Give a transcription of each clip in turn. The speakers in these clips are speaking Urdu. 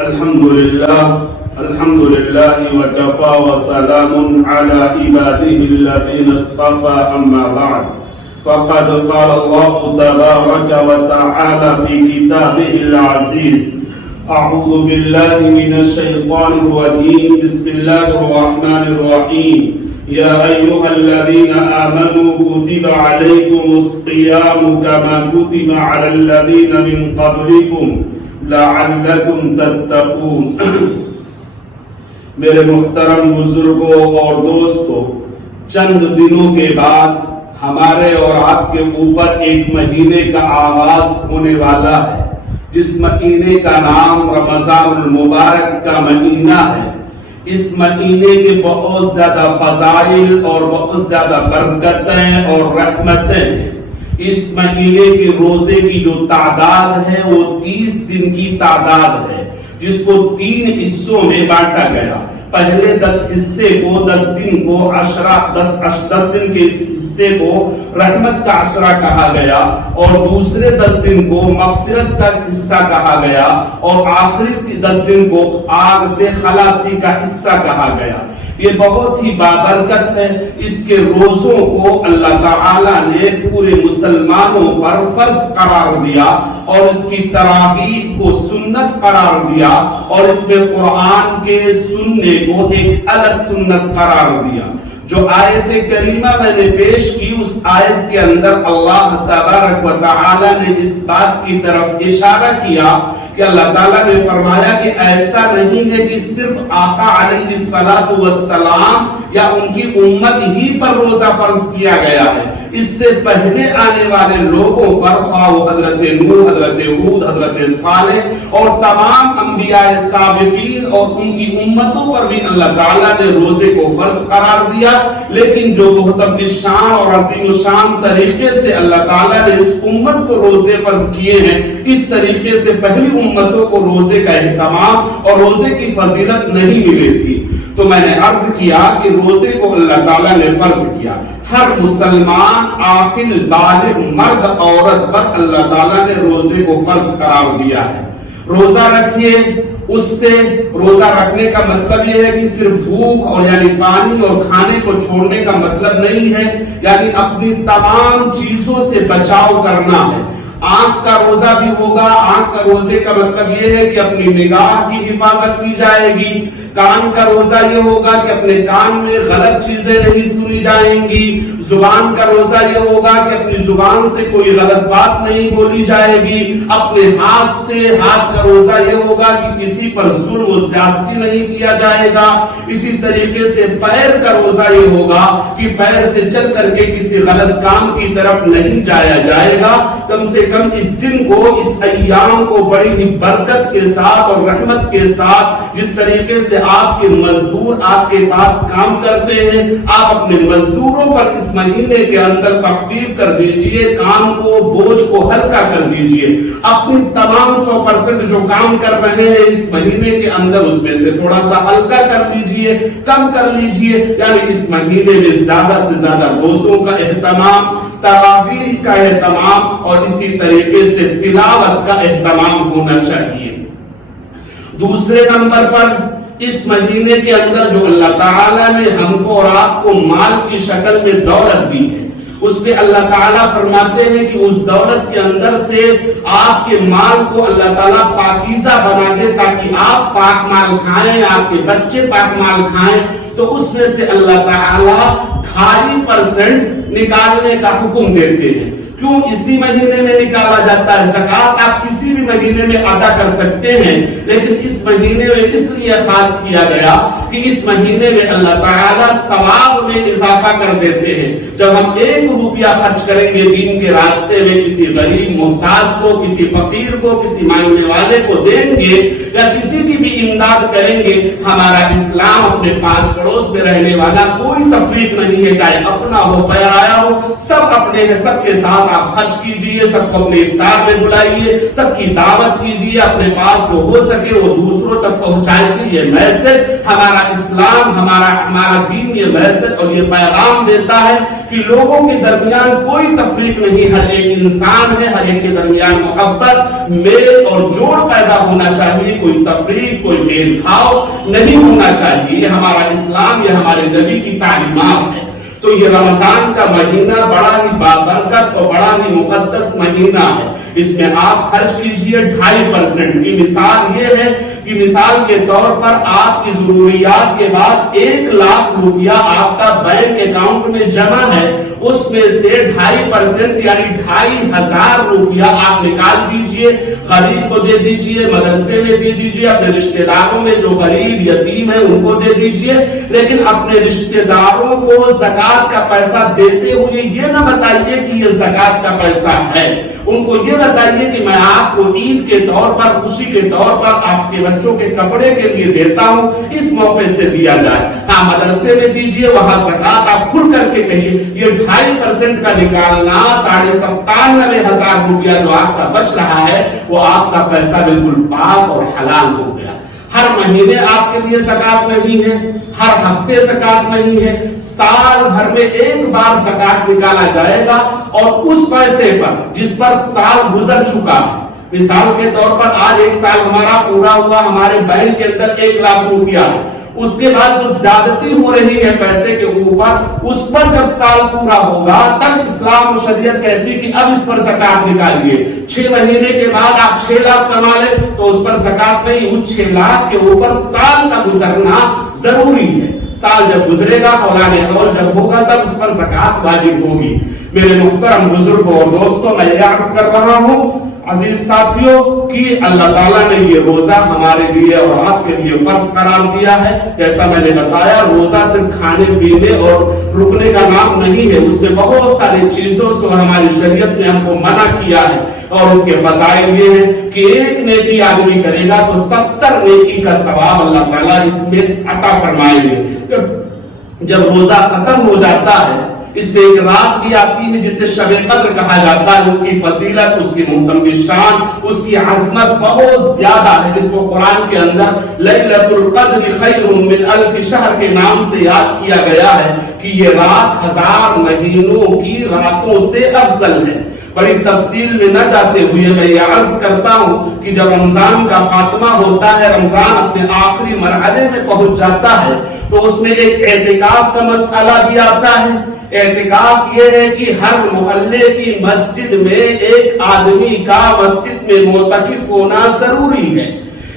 الحمد لله وكفى وسلام على عباده الذين اصطفى أما بعد فقد قال الله تبارك وتعالى في كتابه العزيز أعوذ بالله من الشيطان الرجيم بسم الله الرحمن الرحيم يا أيها الذين آمنوا كتب عليكم الصيام كما كتب على الذين من قبلكم لعلكم تتقون میرے محترم بزرگوں اور دوستوں، چند دنوں کے بعد ہمارے اور آپ کے اوپر ایک مہینے کا آغاز ہونے والا ہے، جس مہینے کا نام رمضان المبارک کا مہینہ ہے۔ اس مہینے کے بہت زیادہ فضائل اور بہت زیادہ برکتیں اور رحمتیں ہیں۔ اس مہینے کے روزے کی جو تعداد ہے وہ 30 دن کی تعداد ہے، جس کو 3 حصوں میں بانٹا گیا۔ پہلے 10 حصے کو 10 دن کو 10 دن کے حصے کو رحمت کا عشرہ کہا گیا، اور دوسرے 10 دن کو مغفرت کا حصہ کہا گیا، اور آخری 10 دن کو آگ سے خلاصی کا حصہ کہا گیا۔ یہ بہت ہی بابرکت ہے۔ اس کے روزوں کو اللہ تعالی نے پورے مسلمانوں پر فرض قرار دیا، اور اس کی تراویح کو سنت قرار دیا، اور اس میں قرآن کے سننے کو ایک الگ سنت قرار دیا۔ جو آیت کریمہ میں نے پیش کی، اس آیت کے اندر اللہ تبارک و تعالی نے اس بات کی طرف اشارہ کیا کہ اللہ تعالیٰ نے فرمایا کہ ایسا نہیں ہے کہ صرف آقا علیہ السلام یا ان کی امت ہی پر روزہ فرض کیا گیا ہے، اس سے پہلے آنے والے لوگوں پر، خواہ حضرت نوح، حضرت ہود، حضرت صالح اور تمام انبیاء سابقین اور ان کی امتوں پر بھی اللہ تعالیٰ نے روزے کو فرض قرار دیا۔ لیکن جو بہت شان اور عظیم الشان طریقے سے اللہ تعالیٰ نے اس امت کو روزے فرض کیے ہیں، اس طریقے سے پہلی امتوں کو روزے کا اہتمام اور روزے کی فضیلت نہیں ملی تھی۔ تو میں نے عرض کیا کہ روزے کو اللہ تعالیٰ نے فرض کیا، ہر مسلمان عاقل بالغ مرد عورت پر اللہ تعالیٰ نے روزے کو فرض قرار دیا ہے۔ روزہ رکھیے، اس سے روزہ رکھنے کا مطلب یہ ہے کہ صرف بھوک اور یعنی پانی اور کھانے کو چھوڑنے کا مطلب نہیں ہے، یعنی اپنی تمام چیزوں سے بچاؤ کرنا ہے۔ آنکھ کا روزہ بھی ہوگا۔ آنکھ کا روزے کا مطلب یہ ہے کہ اپنی نگاہ کی حفاظت کی جائے گی۔ کان کا روزہ یہ ہوگا کہ اپنے کان میں غلط چیزیں نہیں سنی جائیں گی۔ زبان کا روزہ یہ ہوگا کہ اپنی زبان سے کوئی غلط بات نہیں بولی جائے گی۔ اپنے ہاتھ کا روزہ یہ ہوگا کہ کسی پر ظلم و زیادتی نہیں کیا جائے گا۔ اسی طریقے سے پیر کا روزہ یہ ہوگا کہ پیر سے چل کر کے کسی غلط کام کی طرف نہیں جایا جائے گا۔ کم سے کم اس دن کو، اس ایام کو بڑی ہی برکت کے ساتھ اور رحمت کے ساتھ، جس طریقے سے آپ کے مزدور آپ کے پاس کام کرتے ہیں، آپ اپنے مزدوروں پر اس مہینے کے اندر تخفیف کر دیجئے، کام کو، بوجھ کو ہلکا کر دیجئے۔ اپنی تمام 100% جو کام کر رہے ہیں اس مہینے کے اندر، اس میں سے تھوڑا سا ہلکا کر لیجئے، کم کر لیجئے۔ یعنی اس مہینے میں زیادہ سے زیادہ روزوں کا اہتمام، تراویح کا اہتمام، اور اسی طریقے سے تلاوت کا اہتمام ہونا چاہیے۔ دوسرے نمبر پر، اس مہینے کے اندر جو اللہ تعالیٰ نے ہم کو اور آپ کو مال کی شکل میں دولت دی ہے، اس پہ اللہ تعالیٰ فرماتے ہیں کہ اس دولت کے اندر سے آپ کے مال کو اللہ تعالیٰ پاکیزہ بنا دے، تاکہ آپ پاک مال کھائیں، آپ کے بچے پاک مال کھائیں۔ تو اس میں سے اللہ تعالیٰ 2.5% نکالنے کا حکم دیتے ہیں۔ کیوں اسی مہینے میں نکالا جاتا ہے؟ زکوٰۃ آپ کسی بھی مہینے میں ادا کر سکتے ہیں، لیکن اس مہینے میں اس لیے خاص کیا گیا کہ اس مہینے میں اللہ تعالیٰ ثواب میں اضافہ کر دیتے ہیں۔ جب ہم 1 روپیہ خرچ کریں گے دین کے راستے میں، کسی غریب محتاج کو، کسی فقیر کو، کسی مانگنے والے کو دیں گے، یا کسی کی بھی امداد کریں گے، ہمارا اسلام اپنے پاس پڑوس میں رہنے والا کوئی تفریق نہیں ہے، چاہے اپنا ہو پرایا ہو، سب اپنے ہیں، سب کے ساتھ آپ خرچ کیجئے، سب کو اپنے افطار میں بلائیے، سب کی دعوت کیجئے، اپنے پاس جو ہو سکے وہ دوسروں تک پہنچائیے۔ یہ میسج ہمارا اسلام، ہمارا دین یہ میسج اور یہ پیغام دیتا ہے کہ لوگوں کے درمیان کوئی تفریق نہیں، ہر ایک انسان ہے، ہر ایک کے درمیان محبت، میل اور جوڑ پیدا ہونا چاہیے، کوئی تفریق، کوئی بھید بھاؤ نہیں ہونا چاہیے۔ یہ ہمارا اسلام، یہ ہمارے نبی کی تعلیمات ہے۔ تو یہ رمضان کا مہینہ بڑا ہی بابرکت اور بڑا ہی مقدس مہینہ ہے۔ اس میں آپ خرچ کیجئے 2.5% کی مثال یہ ہے کہ مثال کے طور پر آپ کی ضروریات کے بعد 1 لاکھ روپیہ آپ کا بینک اکاؤنٹ میں جمع ہے، اس میں سے 2.5% یعنی 2,500 روپیہ آپ نکال دیجئے، غریب کو دے دیجئے، مدرسے میں دے دیجئے، اپنے رشتہ داروں میں جو غریب یتیم ہیں ان کو دے دیجئے، لیکن اپنے رشتہ داروں کو زکوٰۃ کا پیسہ دیتے ہوئے یہ نہ بتائیے کہ یہ زکوٰۃ کا پیسہ ہے، ان کو یہ بتائیے کہ میں آپ کو عید کے طور پر، خوشی کے طور پر، آپ کے بچوں کے کپڑے کے لیے دیتا ہوں، اس موقع سے دیا جائے۔ ہاں مدرسے میں دیجئے، وہاں زکوٰۃ آپ کھل کر کے کہیے۔ یہ 2.5% کا نکالنا 97,500 روپیہ جو آپ کا بچ رہا ہے وہ آپ کا پیسہ بالکل پاک اور حلال ہو گیا۔ ہر مہینے آپ کے لیے زکوٰۃ نہیں ہے، ہر ہفتے زکوٰۃ نہیں ہے، سال بھر میں 1 بار زکوٰۃ نکالا جائے گا، اور اس پیسے پر جس پر سال گزر چکا ہے، مثال کے طور پر آج 1 سال ہمارا پورا ہوا، ہمارے بینک کے اندر 1 لاکھ روپیہ ہے، اس کے بعد جو زیادتی ہو رہی ہے پیسے کے اوپر، اس پر جب سال پورا ہوگا تب اسلام و شریعت کہتی کہ اب اس پر زکوٰۃ نکالیے۔ 6 مہینے کے بعد آپ 6 لاکھ کما لیں تو اس پر زکوٰۃ نہیں، اس 6 لاکھ کے اوپر سال کا گزرنا ضروری ہے۔ سال جب گزرے گا، اولاد اول جب ہوگا تب اس پر زکوٰۃ واجب ہوگی۔ میرے محترم بزرگوں اور دوستوں، میں یہ عرض کر رہا ہوں عزیز ساتھیوں کہ اللہ تعالیٰ نے یہ روزہ ہمارے لیے اور آپ کے لیے فرض قرار دیا ہے۔ جیسا میں نے بتایا، روزہ صرف کھانے پینے اور رکنے کا نام نہیں ہے، اس میں بہت ساری چیزوں سے ہماری شریعت نے ہم کو منع کیا ہے، اور اس کے فضائل یہ ہیں کہ 1 نیکی آدمی کرے گا تو 70 نیکی کا ثواب اللہ تعالیٰ اس میں عطا فرمائیں گے۔ جب روزہ ختم ہو جاتا ہے، اس میں ایک رات بھی آتی ہے جسے شب قدر کہا جاتا ہے، اس کی فضیلت، اس کی محترم شان، اس کی عظمت بہت زیادہ ہے، جس کو قرآن کے اندر لیلۃ القدر خیر من الف شہر کے نام سے یاد کیا گیا ہے کہ یہ رات 1000 مہینوں کی راتوں سے افضل ہے۔ بڑی تفصیل میں نہ جاتے ہوئے میں یہ عرض کرتا ہوں کہ جب رمضان کا خاتمہ ہوتا ہے، رمضان اپنے آخری مرحلے میں پہنچ جاتا ہے، تو اس میں ایک اعتکاف کا مسئلہ بھی آتا ہے۔ اعتکاف یہ ہے کہ ہر محلے کی مسجد میں ایک آدمی کا مسجد میں معتکف ہونا ضروری ہے۔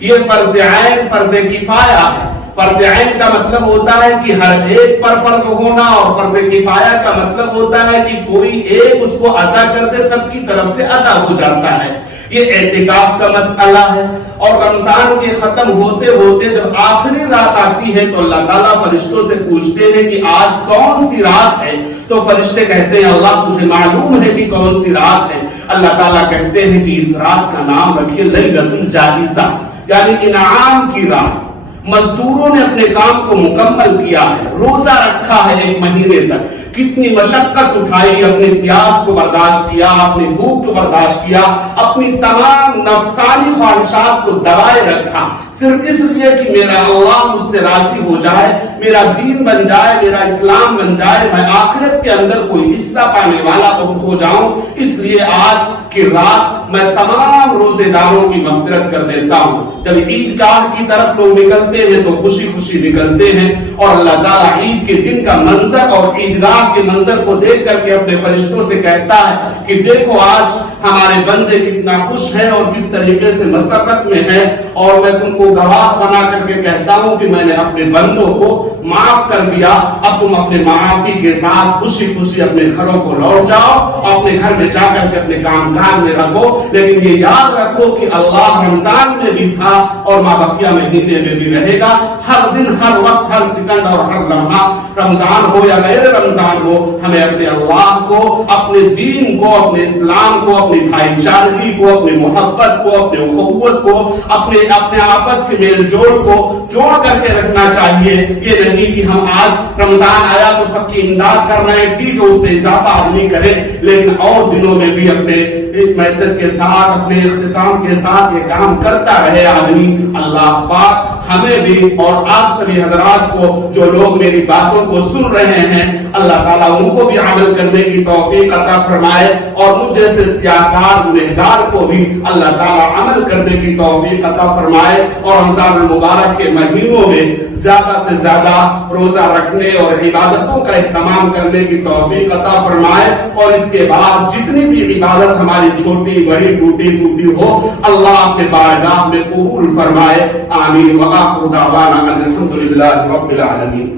یہ فرض عین، فرض کفایہ ہے۔ فرض عین کا مطلب ہوتا ہے کہ ہر ایک پر فرض ہونا، اور فرض کفایہ کا مطلب ہوتا ہے کہ کوئی ایک اس کو ادا کر دے، سب کی طرف سے ادا ہو جاتا ہے۔ یہ اعتکاف کا مسئلہ ہے۔ اور رمضان کے ختم ہوتے ہوتے جب آخری رات آتی ہے تو اللہ تعالیٰ فرشتوں سے پوچھتے ہیں کہ آج کون سی رات ہے؟ تو فرشتے کہتے ہیں اللہ تجھے معلوم ہے کہ کون سی رات ہے۔ اللہ تعالیٰ کہتے ہیں کہ اس رات کا نام رکھیے لیلۃ الجائزہ، یعنی انعام کی رات۔ مزدوروں نے اپنے کام کو مکمل کیا ہے، روزہ رکھا ہے 1 مہینے تک، کتنی مشقت اٹھائی، اپنی پیاس کو برداشت کیا، اپنی بھوک کو برداشت کیا، اپنی تمام نفسانی خواہشات کو دبائے رکھا، صرف اس لیے کہ میرا اللہ مجھ سے راضی ہو جائے، میرا دین بن جائے، میرا اسلام بن جائے، میں آخرت کے اندر کوئی حصہ پانے والا ہو جاؤں۔ اس لیے آج کی رات میں تمام روزے داروں کی مغفرت کر دیتا ہوں۔ جب عید گاہ کی طرف لوگ نکلتے ہیں تو خوشی خوشی نکلتے ہیں، اور اللہ تعالیٰ عید کے دن کا منظر اور عیدگاہ کے منظر کو دیکھ کر کے اپنے فرشتوں سے کہتا ہے کہ دیکھو آج ہمارے بندے کتنا خوش ہیں اور کس طریقے سے مسرت میں ہیں، اور میں تم کو گواہ بنا کر کے کہتا ہوں کہ میں نے اپنے بندوں کو معاف کر دیا، اب تم اپنے معافی کے ساتھ خوشی خوشی اپنے گھروں کو لوٹ جاؤ، اور اپنے گھر میں جا کر کے اپنے کام کاج میں رکھو، لیکن یہ یاد رکھو کہ اللہ رمضان میں بھی تھا اور ماں بقیہ مہینے میں بھی رہے گا۔ ہر دن، ہر وقت، ہر سیکنڈ اور ہر لمحہ، رمضان ہو یا غیر رمضان ہو، ہمیں اپنے اللہ کو، اپنے دین کو، اپنے اسلام کو، اپنی بھائی چارگی کو، اپنی محبت کو، اپنی اخوت کو، اپنے آپس کے میل جوڑ کو جوڑ کر کے رکھنا چاہیے۔ یہ نہیں کہ ہم آج رمضان آیا تو سب کی امداد کر رہے ہیں، ٹھیک ہے اس میں اضافہ آدمی کرے، لیکن اور دنوں میں بھی اپنے ایک میسج کے ساتھ، اپنے اختتام کے ساتھ یہ کام کرتا رہے آدمی۔ اللہ پاک ہمیں بھی اور آپ سبھی حضرات کو جو لوگ میری باتوں کو سن رہے ہیں اللہ تعالیٰ ان کو بھی عمل کرنے کی توفیق عطا فرمائے اور مجھ جیسے سیاہکار گنہگار کو بھی اللہ تعالیٰ عمل کرنے کی توفیق عطا فرمائے اور رمضان المبارک کے مہینوں میں زیادہ سے زیادہ روزہ رکھنے اور عبادتوں کا اہتمام کرنے کی توفیق عطا فرمائے اور اس کے بعد جتنی بھی عبادت ہماری چھوٹی بڑی ٹوٹی پھوٹی ہو اللہ اپنے بارگاہ میں قبول فرمائے آمین وآخر دعوانا الحمدللہ رب العالمین.